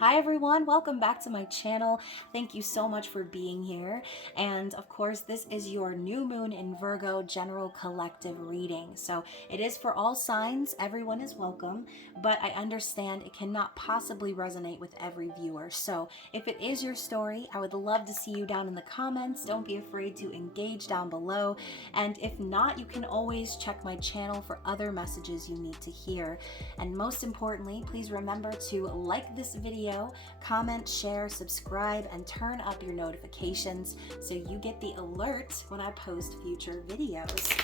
Hi everyone, welcome back to my channel. Thank you so much for being here. And of course, this is your new moon in Virgo general collective reading. So it is for all signs, everyone is welcome, but I understand it cannot possibly resonate with every viewer. So if it is your story, I would love to see you down in the comments. Don't be afraid to engage down below. And if not, you can always check my channel for other messages you need to hear. And most importantly, please remember to like this video, comment, share, subscribe, and turn up your notifications so you get the alert when I post future videos.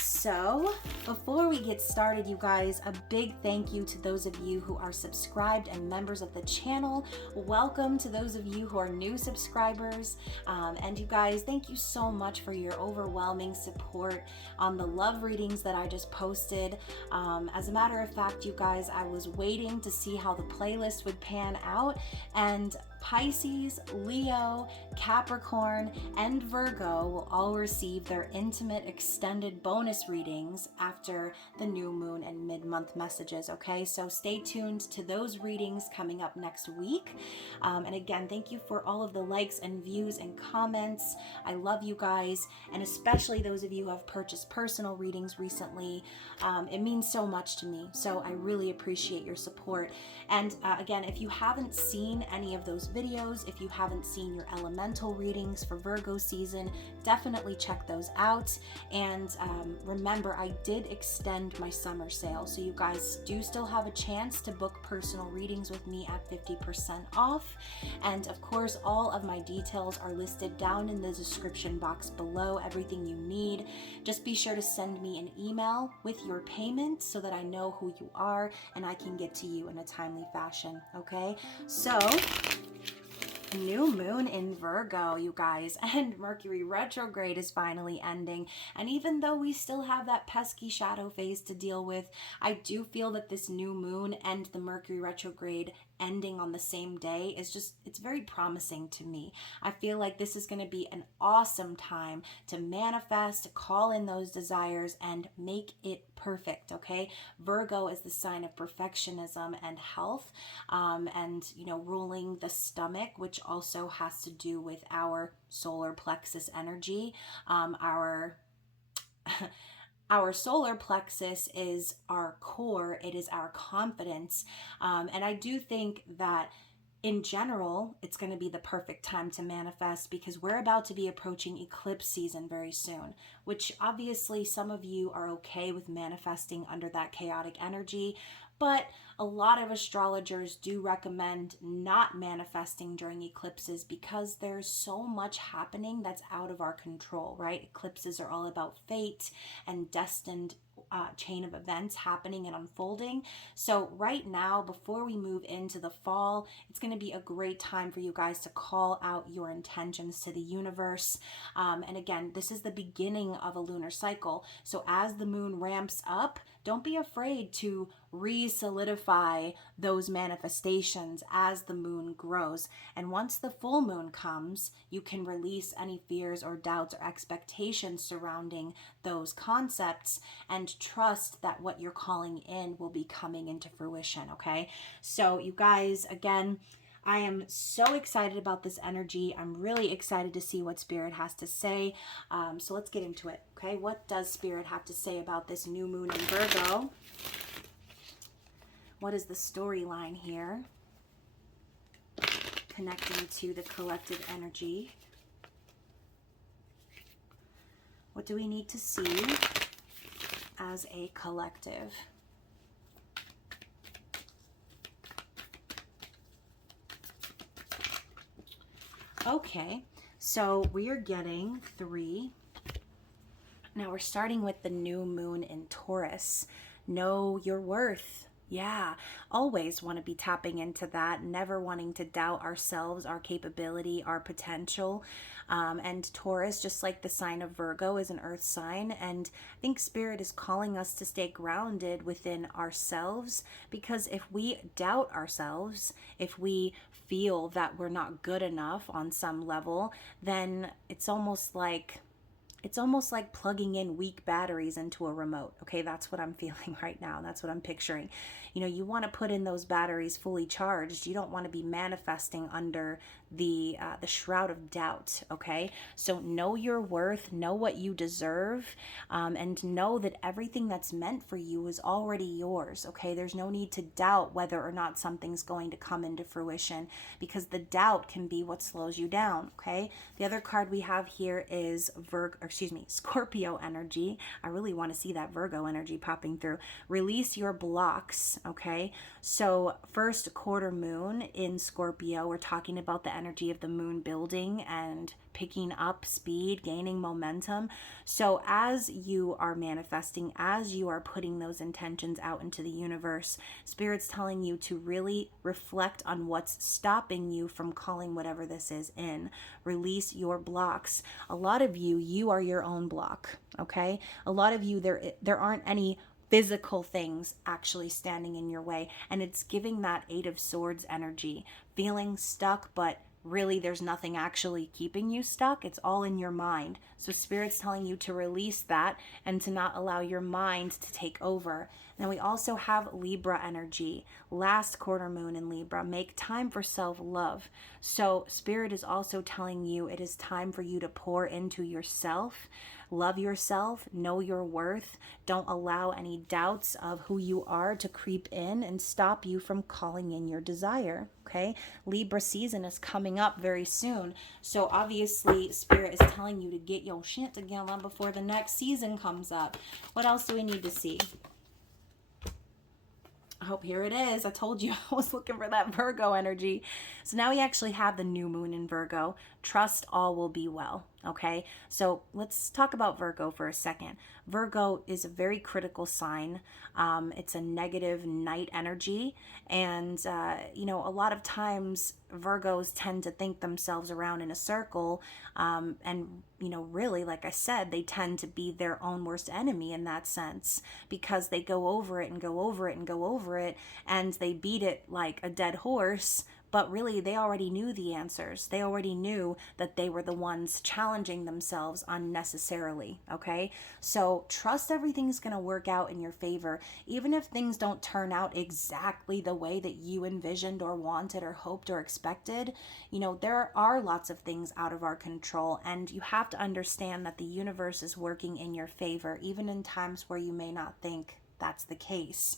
So, before we get started, you guys, a big thank you to those of you who are subscribed and members of the channel. Welcome to those of you who are new subscribers. And you guys, thank you so much for your overwhelming support on the love readings that I just posted. As a matter of fact, you guys, I was waiting to see how the playlist would pan out, and Pisces, Leo, Capricorn, and Virgo will all receive their intimate extended bonus readings after the new moon and mid-month messages, okay? So stay tuned to those readings coming up next week. And again, thank you for all of the likes and views and comments. I love you guys, and especially those of you who have purchased personal readings recently. It means so much to me, so I really appreciate your support. And again, if you haven't seen any of those videos, if you haven't seen your elemental readings for Virgo season, definitely check those out. And remember, I did extend my summer sale, so you guys do still have a chance to book personal readings with me at 50% off. And of course, all of my details are listed down in the description box below, everything you need. Just be sure to send me an email with your payment so that I know who you are and I can get to you in a timely fashion, okay? So, new moon in Virgo, you guys, and Mercury retrograde is finally ending. And even though we still have that pesky shadow phase to deal with, I do feel that this new moon and the Mercury retrograde ending on the same day is just, it's very promising to me. I feel like this is going to be an awesome time to manifest, to call in those desires and make it perfect, okay? Virgo is the sign of perfectionism and health, and ruling the stomach, which also has to do with our solar plexus energy. Our solar plexus is our core, it is our confidence. And I do think that in general, it's going to be the perfect time to manifest because we're about to be approaching eclipse season very soon, which obviously some of you are okay with manifesting under that chaotic energy. But a lot of astrologers do recommend not manifesting during eclipses because there's so much happening that's out of our control, right? Eclipses are all about fate and destined chain of events happening and unfolding. So right now, before we move into the fall, it's going to be a great time for you guys to call out your intentions to the universe. And again, this is the beginning of a lunar cycle. So as the moon ramps up, don't be afraid to re-solidify those manifestations as the moon grows. And once the full moon comes, you can release any fears or doubts or expectations surrounding those concepts and trust that what you're calling in will be coming into fruition, okay? So you guys, again, I am so excited about this energy. I'm really excited to see what Spirit has to say. So let's get into it, okay? What does Spirit have to say about this new moon in Virgo? What is the storyline here? Connecting to the collective energy. What do we need to see as a collective? Okay, so we are getting 3. Now we're starting with the new moon in Taurus. Know your worth. Yeah, always want to be tapping into that, never wanting to doubt ourselves, our capability, our potential. And Taurus, just like the sign of Virgo, is an earth sign. And I think Spirit is calling us to stay grounded within ourselves, because if we doubt ourselves, if we feel that we're not good enough on some level, then it's almost like it's almost like plugging in weak batteries into a remote. Okay, that's what I'm feeling right now. That's what I'm picturing. You know, you want to put in those batteries fully charged. You don't want to be manifesting under the shroud of doubt. Okay, so know your worth, know what you deserve, and know that everything that's meant for you is already yours. Okay, there's no need to doubt whether or not something's going to come into fruition, because the doubt can be what slows you down. Okay, the other card we have here is Scorpio energy. I really want to see that Virgo energy popping through. Release your blocks. Okay, so first quarter moon in Scorpio, we're talking about the energy of the moon building and picking up speed, gaining momentum. So as you are manifesting, as you are putting those intentions out into the universe, Spirit's telling you to really reflect on what's stopping you from calling whatever this is in. Release your blocks. A lot of you are your own block, okay? A lot of you, there aren't any physical things actually standing in your way, and it's giving that Eight of Swords energy, feeling stuck, but really there's nothing actually keeping you stuck. It's all in your mind. So Spirit's telling you to release that and to not allow your mind to take over. Then we also have Libra energy, last quarter moon in Libra. Make time for self-love. So Spirit is also telling you it is time for you to pour into yourself. Love yourself, know your worth. Don't allow any doubts of who you are to creep in and stop you from calling in your desire. Okay, Libra season is coming up very soon. So obviously Spirit is telling you to get your shit together before the next season comes up. What else do we need to see? Oh, here it is. I told you I was looking for that Virgo energy. So now we actually have the new moon in Virgo. Trust all will be well. Okay, so let's talk about Virgo for a second. Virgo is a very critical sign. It's a negative night energy. And, a lot of times Virgos tend to think themselves around in a circle. And, really, like I said, they tend to be their own worst enemy in that sense, because they go over it and go over it and go over it, and they beat it like a dead horse. But really, they already knew the answers. They already knew that they were the ones challenging themselves unnecessarily, okay? So trust everything's going to work out in your favor. Even if things don't turn out exactly the way that you envisioned or wanted or hoped or expected, there are lots of things out of our control. And you have to understand that the universe is working in your favor, even in times where you may not think that's the case.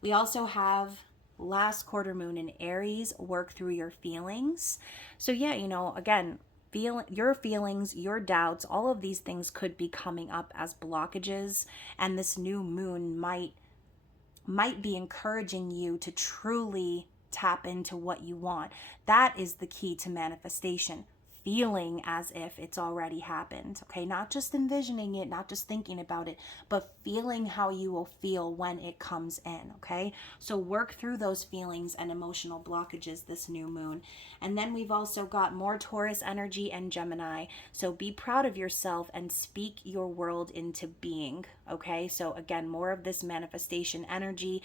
We also have last quarter moon in Aries. Work through your feelings. So yeah, again, your feelings, your doubts, all of these things could be coming up as blockages, and this new moon might be encouraging you to truly tap into what you want. That is the key to manifestation. Feeling as if it's already happened, okay? Not just envisioning it, not just thinking about it, but feeling how you will feel when it comes in, okay? So work through those feelings and emotional blockages this new moon. And then we've also got more Taurus energy and Gemini. So be proud of yourself and speak your world into being, okay? So again, more of this manifestation energy.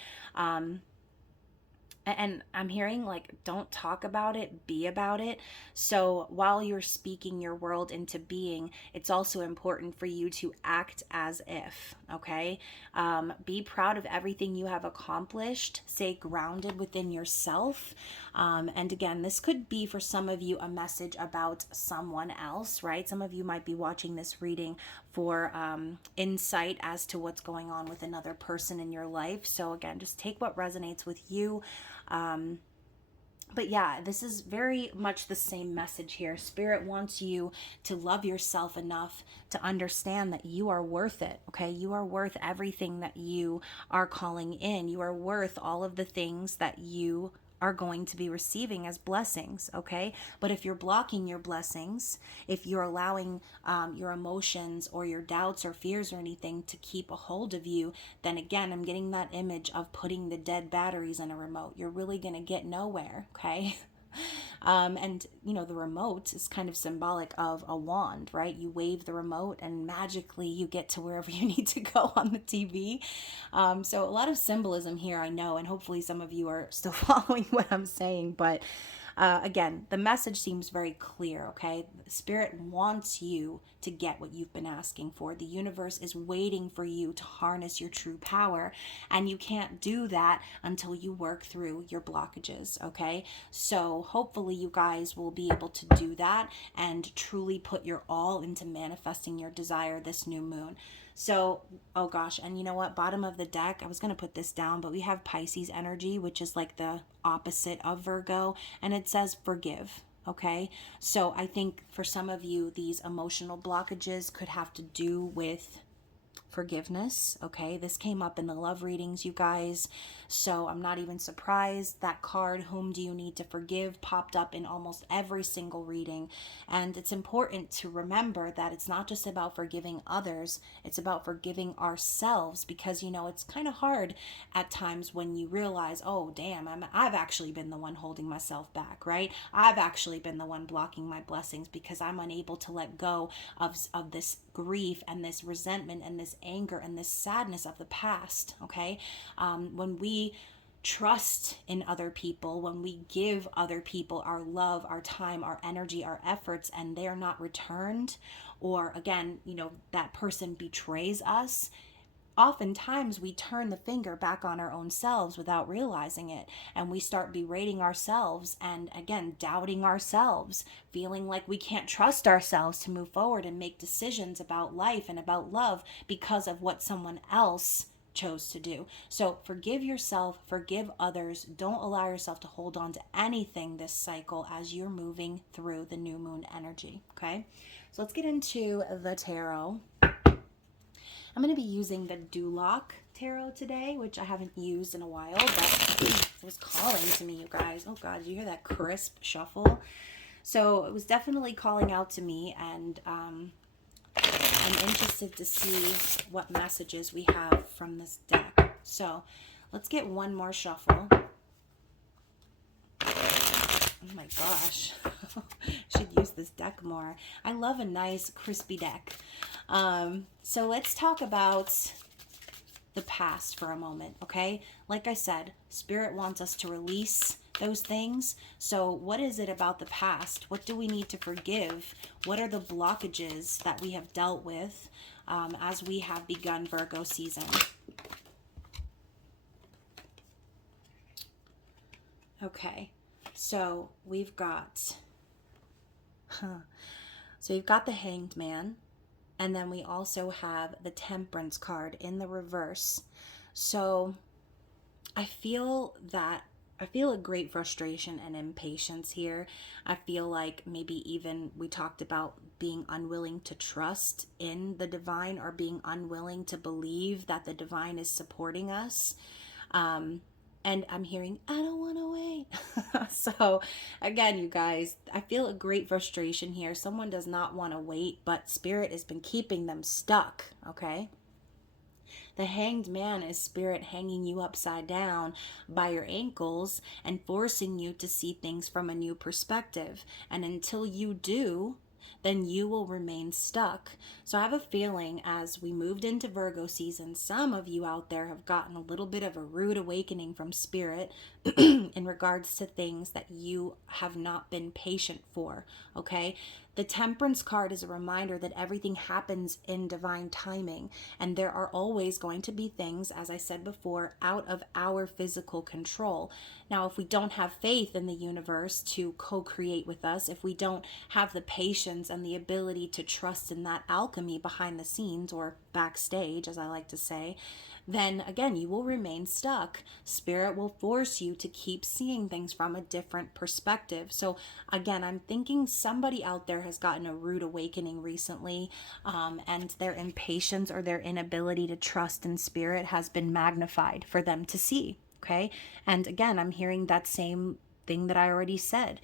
And I'm hearing like, don't talk about it, be about it. So while you're speaking your world into being, it's also important for you to act as if, okay? Be proud of everything you have accomplished. Stay grounded within yourself. And again, this could be for some of you a message about someone else, right? Some of you might be watching this reading for insight as to what's going on with another person in your life. So again, just take what resonates with you. But yeah, this is very much the same message here. Spirit wants you to love yourself enough to understand that you are worth it, okay? You are worth everything that you are calling in. You are worth all of the things that you are going to be receiving as blessings, okay? But if you're blocking your blessings, if you're allowing your emotions or your doubts or fears or anything to keep a hold of you, then again, I'm getting that image of putting the dead batteries in a remote. You're really going to get nowhere, okay? And the remote is kind of symbolic of a wand, right? You wave the remote and magically you get to wherever you need to go on the TV. So a lot of symbolism here, I know, and hopefully some of you are still following what I'm saying, but Again, the message seems very clear, okay? Spirit wants you to get what you've been asking for. The universe is waiting for you to harness your true power, and you can't do that until you work through your blockages, okay? So hopefully you guys will be able to do that and truly put your all into manifesting your desire this new moon. So, oh gosh, and you know what? Bottom of the deck, I was going to put this down, but we have Pisces energy, which is like the opposite of Virgo, and it says forgive. Okay, so I think for some of you, these emotional blockages could have to do with forgiveness. Okay, this came up in the love readings, you guys, so I'm not even surprised. That card, whom do you need to forgive, popped up in almost every single reading. And it's important to remember that it's not just about forgiving others, it's about forgiving ourselves, because you know it's kind of hard at times when you realize, oh damn, I've actually been the one holding myself back, right? I've actually been the one blocking my blessings because I'm unable to let go of this grief and this resentment and this anger and this sadness of the past. Okay, when we trust in other people, when we give other people our love, our time, our energy, our efforts, and they're not returned, or again, you know, that person betrays us, oftentimes we turn the finger back on our own selves without realizing it, and we start berating ourselves and again doubting ourselves, feeling like we can't trust ourselves to move forward and make decisions about life and about love because of what someone else chose to do. So forgive yourself, forgive others. Don't allow yourself to hold on to anything this cycle as you're moving through the new moon energy. Okay, so let's get into the tarot. I'm going to be using the Duloc Tarot today, which I haven't used in a while, but it was calling to me, you guys. Oh God, did you hear that crisp shuffle? So it was definitely calling out to me, and I'm interested to see what messages we have from this deck. So let's get one more shuffle. Oh my gosh, should use this deck more. I love a nice crispy deck. So let's talk about the past for a moment, okay? Like I said, Spirit wants us to release those things. So what is it about the past? What do we need to forgive? What are the blockages that we have dealt with as we have begun Virgo season? Okay, so we've got, so we've got the Hanged Man. And then we also have the Temperance card in the reverse. So I feel a great frustration and impatience here. I feel like maybe even we talked about being unwilling to trust in the divine, or being unwilling to believe that the divine is supporting us. And I'm hearing, I don't want to wait. So again, you guys, I feel a great frustration here. Someone does not want to wait, but Spirit has been keeping them stuck, okay? The Hanged Man is Spirit hanging you upside down by your ankles and forcing you to see things from a new perspective. And until you do, then you will remain stuck. So I have a feeling as we moved into Virgo season, some of you out there have gotten a little bit of a rude awakening from Spirit in regards to things that you have not been patient for, okay? The Temperance card is a reminder that everything happens in divine timing, and there are always going to be things, as I said before, out of our physical control. Now, if we don't have faith in the universe to co-create with us, if we don't have the patience and the ability to trust in that alchemy behind the scenes, or backstage, as I like to say, then again, you will remain stuck. Spirit will force you to keep seeing things from a different perspective. So again, I'm thinking somebody out there has gotten a rude awakening recently, and their impatience or their inability to trust in Spirit has been magnified for them to see. Okay. And again, I'm hearing that same thing that I already said.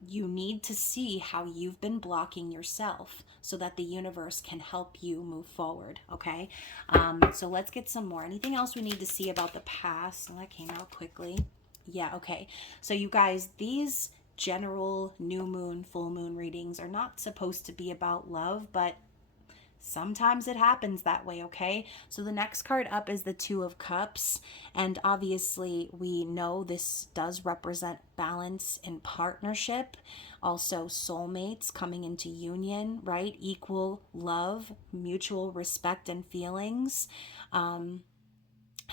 You need to see how you've been blocking yourself so that the universe can help you move forward, okay? So let's get some more. Anything else we need to see about the past? Well, that came out quickly. Yeah, okay. So you guys, these general new moon, full moon readings are not supposed to be about love, but Sometimes it happens that way, okay? So the next card up is the Two of Cups. And obviously, we know this does represent balance in partnership, also soulmates coming into union, right? Equal love, mutual respect, and feelings. And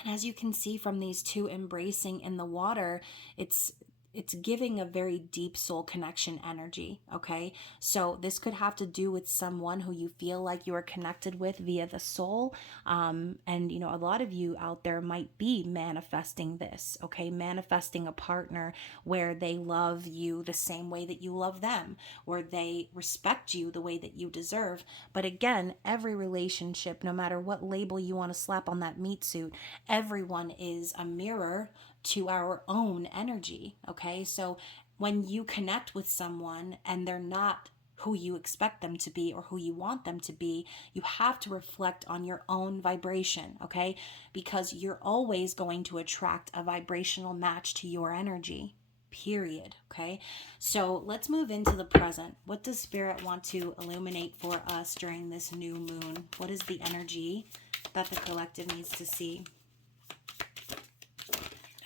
as you can see from these two embracing in the water, it's it's giving a very deep soul connection energy, okay? So this could have to do with someone who you feel like you are connected with via the soul. And, you know, a lot of you out there might be manifesting this, okay? Manifesting a partner where they love you the same way that you love them, or they respect you the way that you deserve. But again, every relationship, no matter what label you want to slap on that meat suit, everyone is a mirror to our own energy, okay? So when you connect with someone and they're not who you expect them to be or who you want them to be, you have to reflect on your own vibration, okay? Because you're always going to attract a vibrational match to your energy. Period. Okay. So let's move into the present. What does Spirit want to illuminate for us during this new moon? What is the energy that the collective needs to see?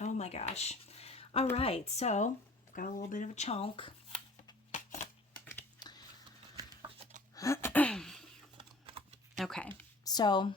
Oh my gosh. All right. So I've got a little bit of a chunk. Okay. So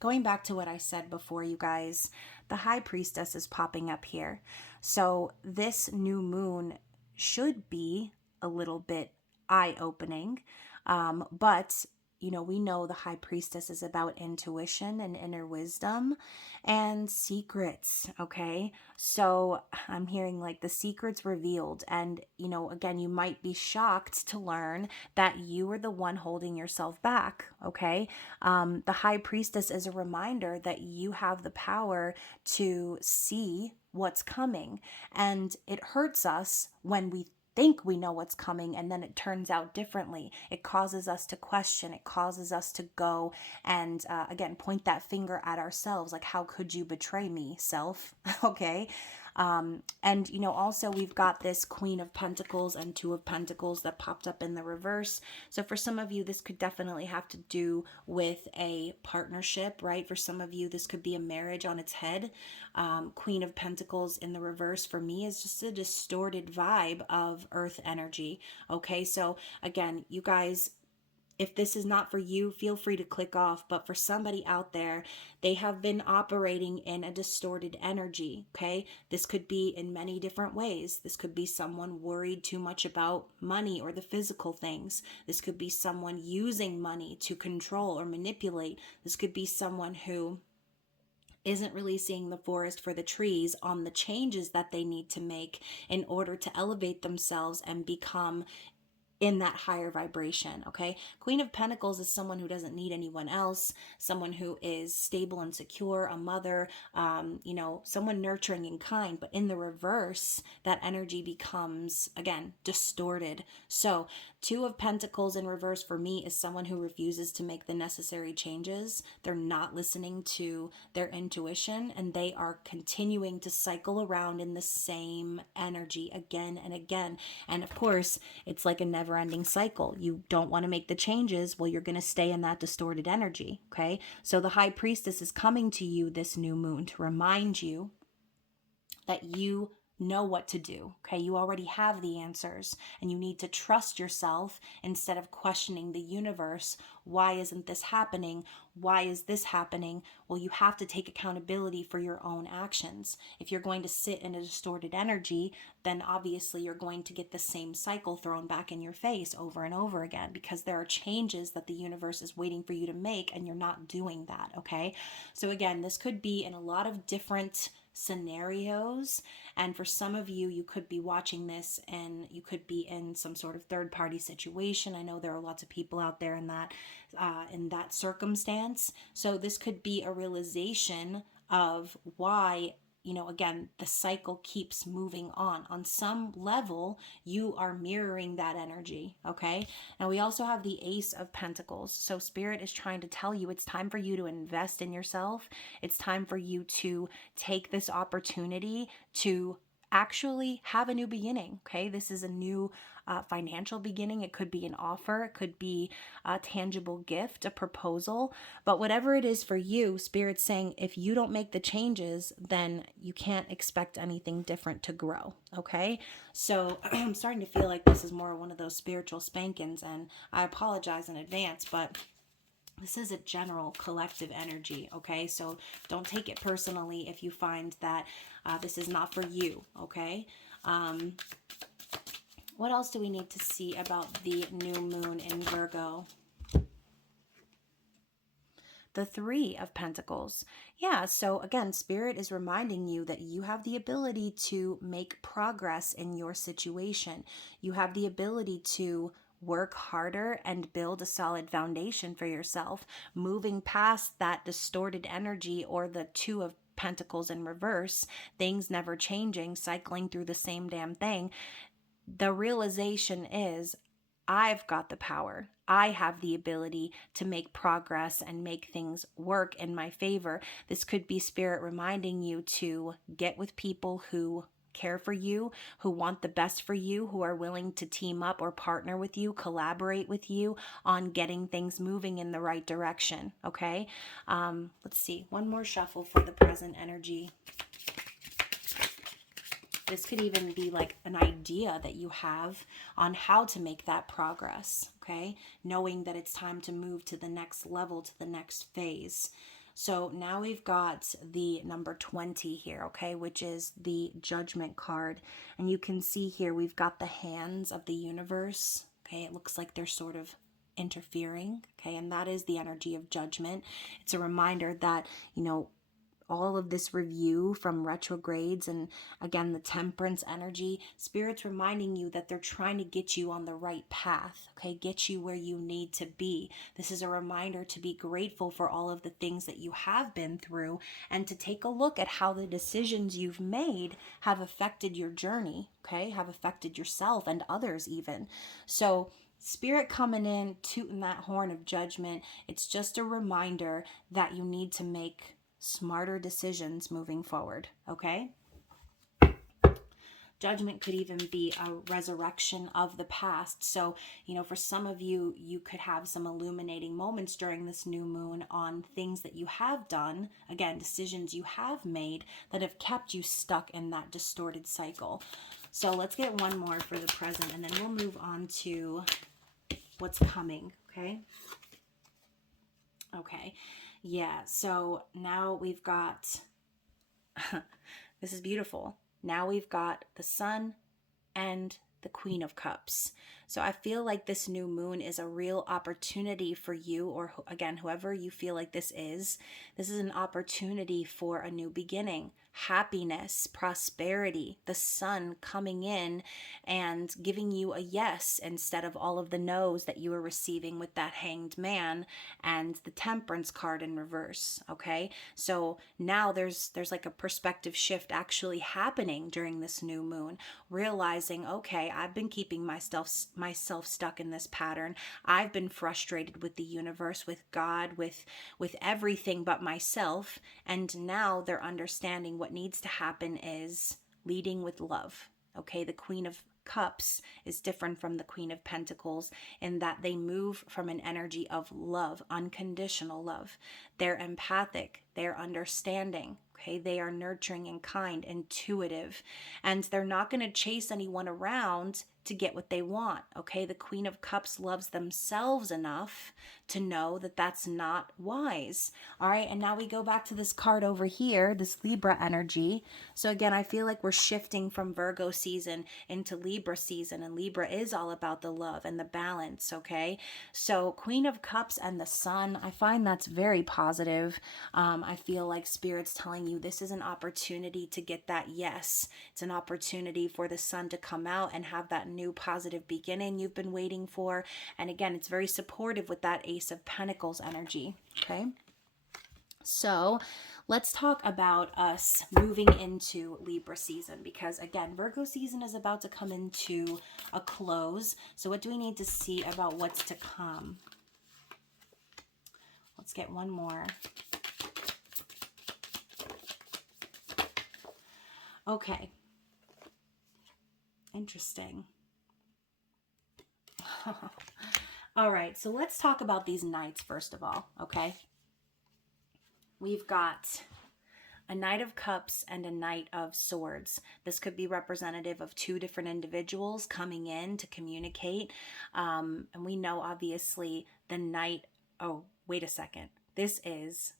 going back to what I said before, you guys, the High Priestess is popping up here. So this new moon should be a little bit eye-opening, but you know, we know the High Priestess is about intuition and inner wisdom and secrets, okay? So I'm hearing like the secrets revealed. And, you know, again, you might be shocked to learn that you are the one holding yourself back, okay? The High Priestess is a reminder that you have the power to see what's coming. And it hurts us when we think we know what's coming and then it turns out differently. It causes us to question. It causes us to go and again point that finger at ourselves, like, how could you betray me, self? Okay. And you know, also we've got this Queen of Pentacles and Two of Pentacles that popped up in the reverse. So for some of you, this could definitely have to do with a partnership, right? For some of you, this could be a marriage on its head. Queen of Pentacles in the reverse for me is just a distorted vibe of earth energy. Okay, so again, you guys, if this is not for you, feel free to click off. But for somebody out there, they have been operating in a distorted energy, okay? This could be in many different ways. This could be someone worried too much about money or the physical things. This could be someone using money to control or manipulate. This could be someone who isn't really seeing the forest for the trees on the changes that they need to make in order to elevate themselves and become in that higher vibration, okay? Queen of Pentacles is someone who doesn't need anyone else, someone who is stable and secure, a mother, you know, someone nurturing and kind. But in the reverse, that energy becomes, again, distorted. So Two of Pentacles in reverse for me is someone who refuses to make the necessary changes. They're not listening to their intuition and they are continuing to cycle around in the same energy again and again. And of course, it's like a never-ending cycle. You don't want to make the changes, well, you're going to stay in that distorted energy, okay? So the High Priestess is coming to you this new moon to remind you that you know what to do, okay? You already have the answers and you need to trust yourself instead of questioning the universe. Why isn't this happening? Why is this happening? Well, you have to take accountability for your own actions. If you're going to sit in a distorted energy, then obviously you're going to get the same cycle thrown back in your face over and over again because there are changes that the universe is waiting for you to make and you're not doing that, okay? So again, this could be in a lot of different scenarios, and for some of you, you could be watching this and you could be in some sort of third party situation. I know there are lots of people out there in that circumstance. So this could be a realization of why, you know, again, the cycle keeps moving on. On some level, you are mirroring that energy, okay? Now, we also have the Ace of Pentacles. So Spirit is trying to tell you it's time for you to invest in yourself. It's time for you to take this opportunity to actually have a new beginning. Okay, this is a new financial beginning. It could be an offer, it could be a tangible gift, a proposal, but whatever it is for you, Spirit's saying if you don't make the changes, then you can't expect anything different to grow. Okay, so I'm starting to feel like this is more one of those spiritual spankings, and I apologize in advance, but this is a general collective energy, okay? So don't take it personally if you find that this is not for you, okay? What else do we need to see about the new moon in Virgo? The Three of Pentacles. Yeah, so again, Spirit is reminding you that you have the ability to make progress in your situation. You have the ability to work harder and build a solid foundation for yourself, moving past that distorted energy or the Two of Pentacles in reverse, things never changing, cycling through the same damn thing. The realization is, I've got the power. I have the ability to make progress and make things work in my favor. This could be Spirit reminding you to get with people who care for you, who want the best for you, who are willing to team up or partner with you, collaborate with you on getting things moving in the right direction. Okay? Let's see. One more shuffle for the present energy. This could even be like an idea that you have on how to make that progress, okay? Knowing that it's time to move to the next level, to the next phase. So now we've got the number 20 here, okay, which is the Judgment card. And you can see here we've got the hands of the universe, okay? It looks like they're sort of interfering, okay? And that is the energy of judgment. It's a reminder that, all of this review from retrogrades and again the Temperance energy, Spirit's reminding you that they're trying to get you on the right path, okay, get you where you need to be. This is a reminder to be grateful for all of the things that you have been through and to take a look at how the decisions you've made have affected your journey, okay, have affected yourself and others even. So Spirit coming in, tooting that horn of judgment, it's just a reminder that you need to make smarter decisions moving forward, okay? Judgment could even be a resurrection of the past. So, for some of you, you could have some illuminating moments during this new moon on things that you have done, again, decisions you have made that have kept you stuck in that distorted cycle. So let's get one more for the present, and then we'll move on to what's coming, okay? Okay. Yeah, so now we've got, this is beautiful. Now we've got the Sun and the Queen of Cups. So I feel like this new moon is a real opportunity for you, or again, whoever you feel like this is an opportunity for a new beginning, happiness, prosperity, the Sun coming in and giving you a yes instead of all of the no's that you were receiving with that Hanged Man and the Temperance card in reverse, okay? So now there's like a perspective shift actually happening during this new moon, realizing, okay, I've been keeping myself stuck in this pattern. I've been frustrated with the universe, with God, with everything but myself, and now they're understanding what needs to happen is leading with love. Okay, the Queen of Cups is different from the Queen of Pentacles in that they move from an energy of love, unconditional love. They're empathic, they're understanding, okay? They are nurturing and kind, intuitive, and they're not going to chase anyone around to get what they want, okay? The Queen of Cups loves themselves enough to know that that's not wise. All right, and now we go back to this card over here, this Libra energy. So again, I feel like we're shifting from Virgo season into Libra season, and Libra is all about the love and the balance, okay? So Queen of Cups and the Sun, I find that's very positive. I feel like Spirit's telling you this is an opportunity to get that yes. It's an opportunity for the Sun to come out and have that new positive beginning you've been waiting for. And again, it's very supportive with that Ace of Pentacles energy, okay? So let's talk about us moving into Libra season, because again, Virgo season is about to come into a close. So what do we need to see about what's to come? Let's get one more. Okay. Interesting. All right, so let's talk about these knights first of all, okay? We've got a Knight of Cups and a Knight of Swords. This could be representative of two different individuals coming in to communicate. And we know, obviously, the Knight... Oh, wait a second. This is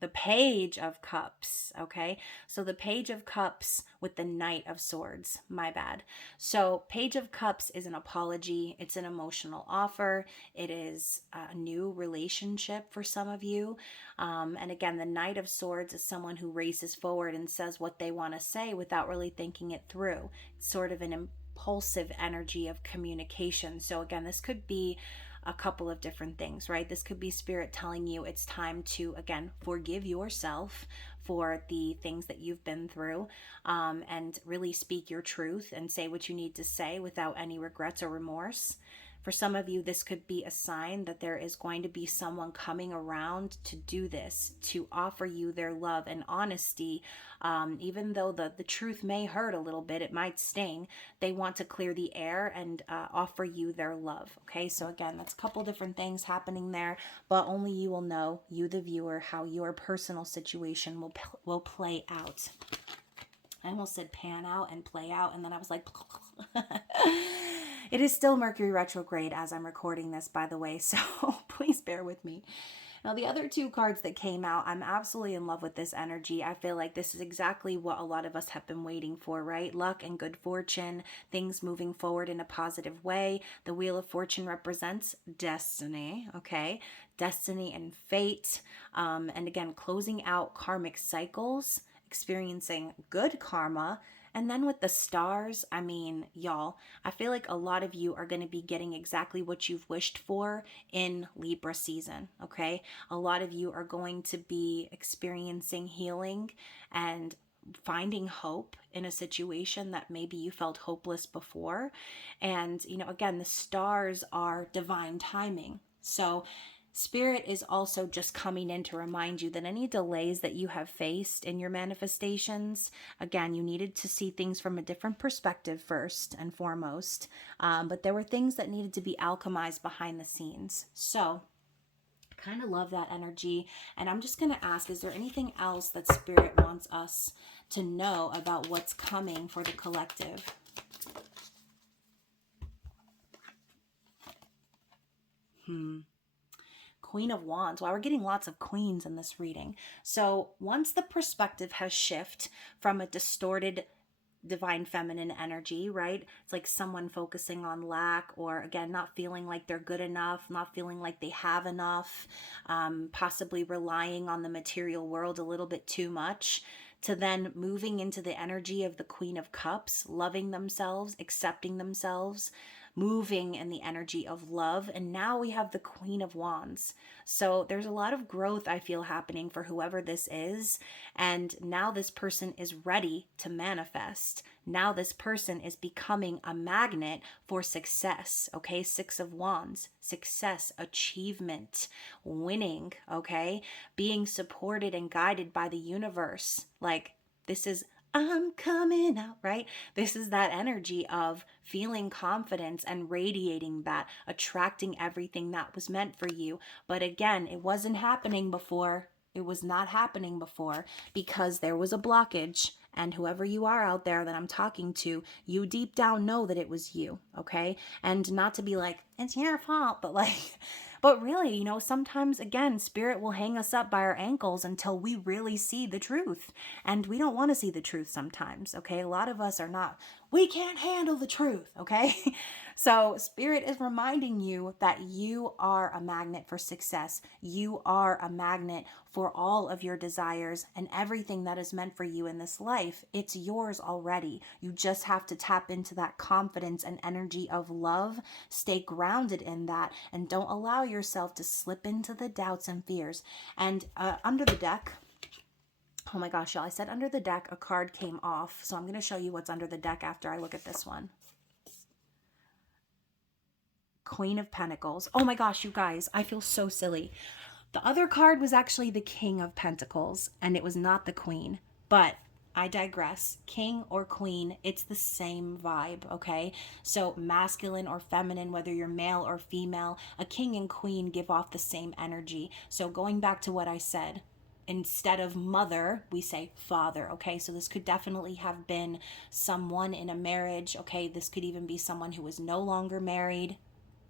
the Page of Cups, okay? So the Page of Cups with the Knight of Swords, my bad. So Page of Cups is an apology. It's an emotional offer. It is a new relationship for some of you. And again, the Knight of Swords is someone who races forward and says what they want to say without really thinking it through. It's sort of an impulsive energy of communication. So again, this could be a couple of different things, right? This could be spirit telling you it's time to, again, forgive yourself for the things that you've been through, and really speak your truth and say what you need to say without any regrets or remorse. For some of you, this could be a sign that there is going to be someone coming around to do this, to offer you their love and honesty. Even though the truth may hurt a little bit, it might sting. They want to clear the air and offer you their love. Okay, so again, that's a couple different things happening there, but only you will know, you the viewer, how your personal situation will play out. I almost said pan out and play out, and then I was like... It is still Mercury retrograde as I'm recording this, by the way, so please bear with me. Now, the other two cards that came out, I'm absolutely in love with this energy. I feel like this is exactly what a lot of us have been waiting for, right? Luck and good fortune, things moving forward in a positive way. The Wheel of Fortune represents destiny, okay? Destiny and fate. And again, closing out karmic cycles, experiencing good karma. And then with the stars, I mean, y'all, I feel like a lot of you are going to be getting exactly what you've wished for in Libra season, okay? A lot of you are going to be experiencing healing and finding hope in a situation that maybe you felt hopeless before. And, you know, again, the stars are divine timing. So Spirit is also just coming in to remind you that any delays that you have faced in your manifestations, again, you needed to see things from a different perspective first and foremost, but there were things that needed to be alchemized behind the scenes. So kind of love that energy. And I'm just going to ask, is there anything else that Spirit wants us to know about what's coming for the collective? Queen of Wands. Wow, we're getting lots of queens in this reading. So once the perspective has shifted from a distorted divine feminine energy, right? It's like someone focusing on lack, or again, not feeling like they're good enough, not feeling like they have enough, possibly relying on the material world a little bit too much, to then moving into the energy of the Queen of Cups, loving themselves, accepting themselves, moving in the energy of love. And now we have the Queen of Wands. So there's a lot of growth I feel happening for whoever this is. And now this person is ready to manifest. Now this person is becoming a magnet for success. Okay, Six of Wands, success, achievement, winning, okay, being supported and guided by the universe. Like, this is, I'm coming out, right? This is that energy of feeling confidence and radiating that, attracting everything that was meant for you. But again, it wasn't happening before. It was not happening before because there was a blockage. And whoever you are out there that I'm talking to, you deep down know that it was you, okay? And not to be like, it's your fault, but like... But really, you know, sometimes, again, Spirit will hang us up by our ankles until we really see the truth. And we don't want to see the truth sometimes, okay? A lot of us are not, we can't handle the truth, okay? So Spirit is reminding you that you are a magnet for success. You are a magnet for all of your desires and everything that is meant for you in this life. It's yours already. You just have to tap into that confidence and energy of love. Stay grounded in that and don't allow yourself to slip into the doubts and fears. And under the deck, oh my gosh, y'all, I said under the deck, a card came off. So I'm going to show you what's under the deck after I look at this one. Queen of Pentacles. Oh my gosh, you guys, I feel so silly. The other card was actually the King of Pentacles, and it was not the Queen. But I digress. King or queen, it's the same vibe, okay? So masculine or feminine, whether you're male or female, a king and queen give off the same energy. So going back to what I said, instead of mother, we say father, okay? So this could definitely have been someone in a marriage, okay? This could even be someone who is no longer married.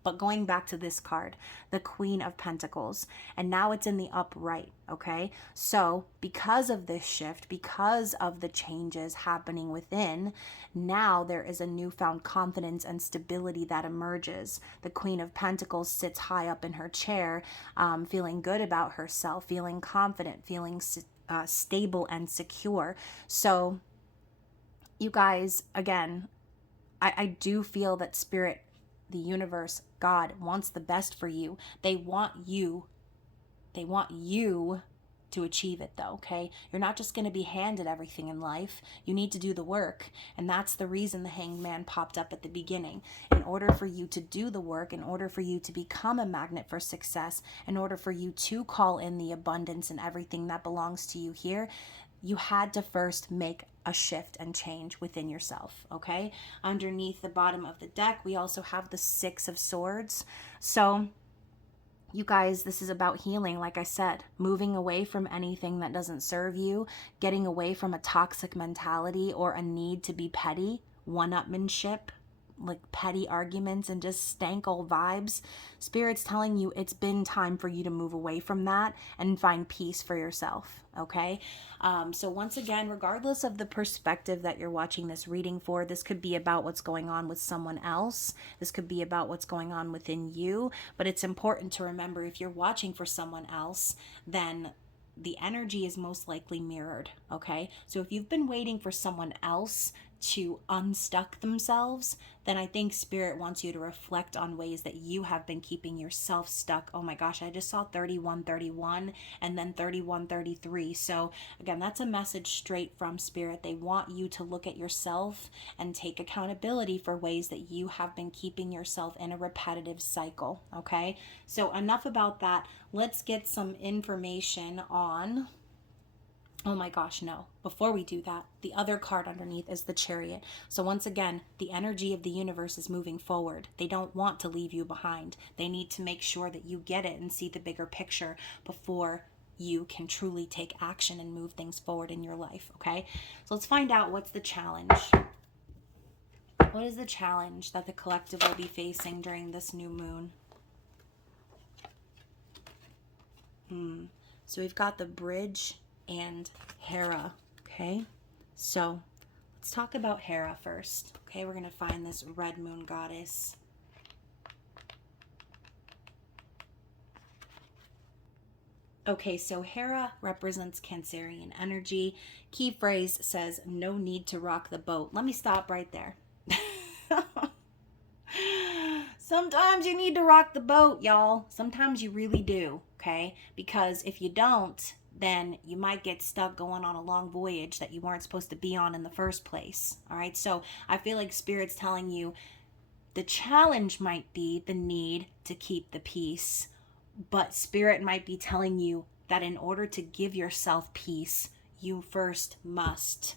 But going back to this card, the Queen of Pentacles, and now it's in the upright, okay? So because of this shift, because of the changes happening within, now there is a newfound confidence and stability that emerges. The Queen of Pentacles sits high up in her chair, feeling good about herself, feeling confident, feeling stable and secure. So you guys, again, I do feel that Spirit, the universe, God wants the best for you. They want you to achieve it though, okay? You're not just going to be handed everything in life. You need to do the work. And that's the reason the Hanged Man popped up at the beginning. In order for you to do the work, in order for you to become a magnet for success, in order for you to call in the abundance and everything that belongs to you here, you had to first make a shift and change within yourself, okay? Underneath the bottom of the deck, we also have the Six of Swords. So you guys, this is about healing, like I said, moving away from anything that doesn't serve you, getting away from a toxic mentality or a need to be petty, one-upmanship, like petty arguments and just stank old vibes. Spirit's telling you it's been time for you to move away from that and find peace for yourself, okay? So once again, regardless of the perspective that you're watching this reading for, this could be about what's going on with someone else. This could be about what's going on within you. But it's important to remember, if you're watching for someone else, then the energy is most likely mirrored, okay? So if you've been waiting for someone else to unstuck themselves, then I think Spirit wants you to reflect on ways that you have been keeping yourself stuck. Oh my gosh, I just saw 3131 and then 3133. So again, that's a message straight from Spirit. They want you to look at yourself and take accountability for ways that you have been keeping yourself in a repetitive cycle, okay? So enough about that. Let's get some information on... Oh my gosh, no. Before we do that, the other card underneath is the Chariot. So once again, the energy of the universe is moving forward. They don't want to leave you behind. They need to make sure that you get it and see the bigger picture before you can truly take action and move things forward in your life, okay? So let's find out what's the challenge. What is the challenge that the collective will be facing during this new moon? So we've got the Bridge and Hera, okay? So let's talk about Hera first, okay? We're going to find this red moon goddess. Okay, so Hera represents Cancerian energy. Key phrase says, no need to rock the boat. Let me stop right there. Sometimes you need to rock the boat, y'all. Sometimes you really do, okay? Because if you don't, then you might get stuck going on a long voyage that you weren't supposed to be on in the first place. All right, so I feel like Spirit's telling you the challenge might be the need to keep the peace, but Spirit might be telling you that in order to give yourself peace, you first must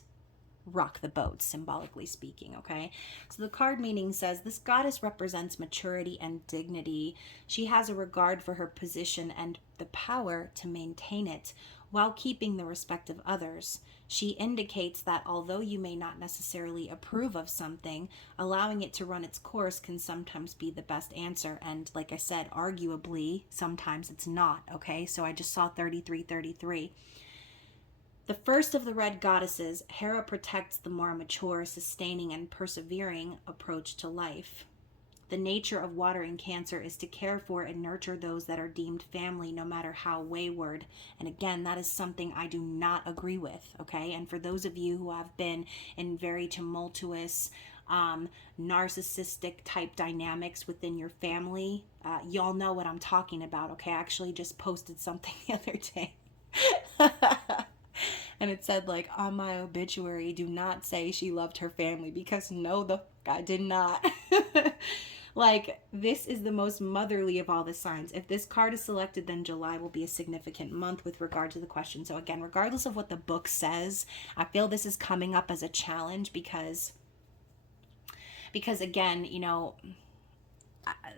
rock the boat, symbolically speaking, okay? So the card meaning says, this goddess represents maturity and dignity. She has a regard for her position and the power to maintain it while keeping the respect of others. She indicates that although you may not necessarily approve of something, allowing it to run its course can sometimes be the best answer. And like I said, arguably, sometimes it's not, okay? So I just saw 3333. The first of the red goddesses, Hera protects the more mature, sustaining, and persevering approach to life. The nature of water in Cancer is to care for and nurture those that are deemed family, no matter how wayward. And again, that is something I do not agree with, okay? And for those of you who have been in very tumultuous, narcissistic type dynamics within your family, y'all know what I'm talking about, okay? I actually just posted something the other day. And it said, like, on my obituary, do not say she loved her family, because no, the I did not. Like, this is the most motherly of all the signs. If this card is selected, then July will be a significant month with regard to the question. So again, regardless of what the book says, I feel this is coming up as a challenge because again, you know,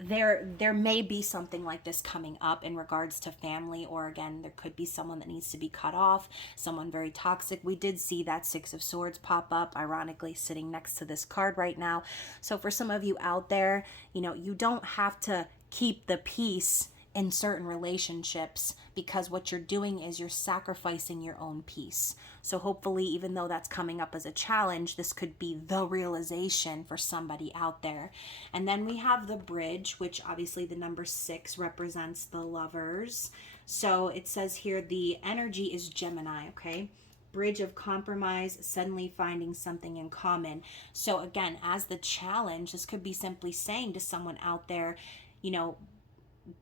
there may be something like this coming up in regards to family, or again, there could be someone that needs to be cut off, someone very toxic. We did see that Six of Swords pop up, ironically sitting next to this card right now. So for some of you out there, you know, you don't have to keep the peace in certain relationships, because what you're doing is you're sacrificing your own peace. So hopefully, even though that's coming up as a challenge, this could be the realization for somebody out there. And then we have the bridge, which obviously the number 6 represents the lovers. So it says here the energy is Gemini, okay? Bridge of compromise, suddenly finding something in common. So again, as the challenge, this could be simply saying to someone out there, you know,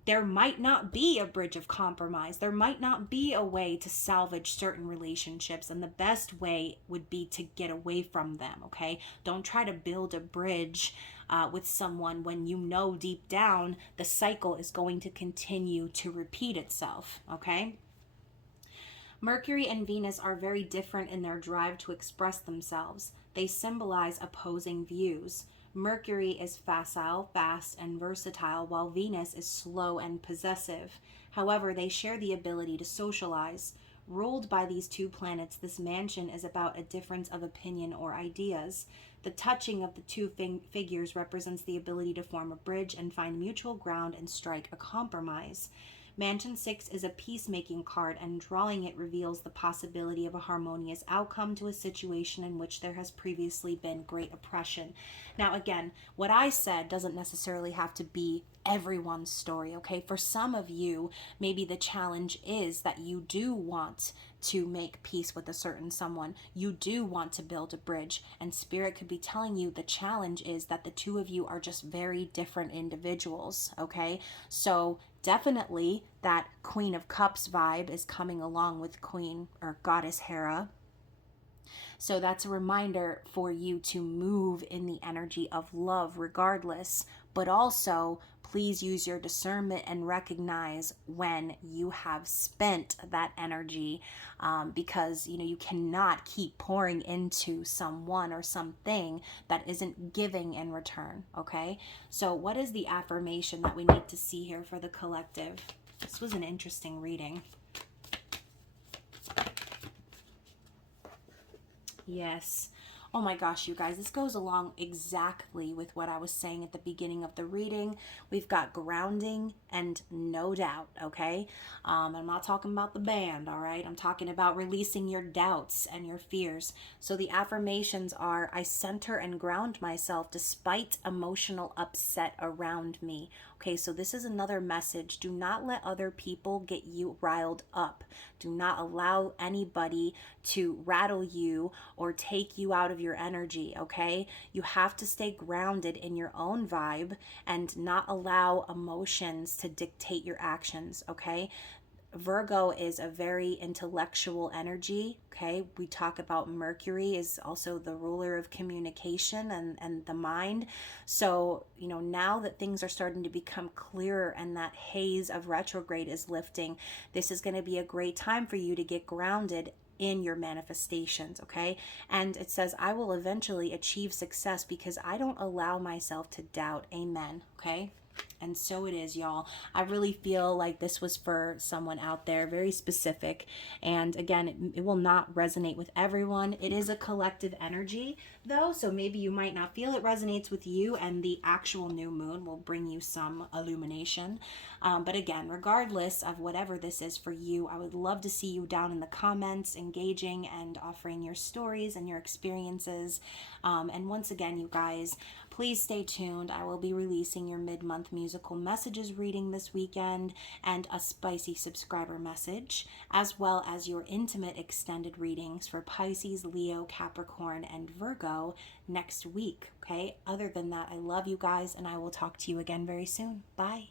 there might not be a bridge of compromise. There might not be a way to salvage certain relationships, and the best way would be to get away from them, okay? Don't try to build a bridge with someone when you know deep down the cycle is going to continue to repeat itself, okay? Mercury and Venus are very different in their drive to express themselves. They symbolize opposing views. Mercury is facile, fast, and versatile, while Venus is slow and possessive. However, they share the ability to socialize. Ruled by these two planets, this mansion is about a difference of opinion or ideas. The touching of the two figures represents the ability to form a bridge and find mutual ground and strike a compromise. Mansion 6 is a peacemaking card, and drawing it reveals the possibility of a harmonious outcome to a situation in which there has previously been great oppression. Now, again, what I said doesn't necessarily have to be everyone's story, okay? For some of you, maybe the challenge is that you do want to make peace with a certain someone. You do want to build a bridge, and Spirit could be telling you the challenge is that the two of you are just very different individuals, okay? So definitely that Queen of Cups vibe is coming along with Queen or Goddess Hera. So that's a reminder for you to move in the energy of love regardless, but also please use your discernment and recognize when you have spent that energy, because you know you cannot keep pouring into someone or something that isn't giving in return. Okay, so what is the affirmation that we need to see here for the collective? This was an interesting reading. Yes. Oh my gosh, you guys, this goes along exactly with what I was saying at the beginning of the reading. We've got grounding and no doubt, okay? I'm not talking about the band, all right? I'm talking about releasing your doubts and your fears. So the affirmations are, I center and ground myself despite emotional upset around me. Okay, so this is another message. Do not let other people get you riled up. Do not allow anybody to rattle you or take you out of your energy, okay? You have to stay grounded in your own vibe and not allow emotions to dictate your actions, okay? Virgo is a very intellectual energy, okay? We talk about Mercury is also the ruler of communication and the mind. So, you know, now that things are starting to become clearer and that haze of retrograde is lifting, this is going to be a great time for you to get grounded in your manifestations, okay? And it says, I will eventually achieve success because I don't allow myself to doubt. Amen, okay? And so it is, y'all. I really feel like this was for someone out there, very specific. And again, it will not resonate with everyone. It is a collective energy, though, so maybe you might not feel it resonates with you, and the actual new moon will bring you some illumination. But again, regardless of whatever this is for you, I would love to see you down in the comments, engaging and offering your stories and your experiences. And once again, you guys, please stay tuned. I will be releasing your mid-month musical messages reading this weekend and a spicy subscriber message, as well as your intimate extended readings for Pisces, Leo, Capricorn, and Virgo next week. Okay? Other than that, I love you guys, and I will talk to you again very soon. Bye.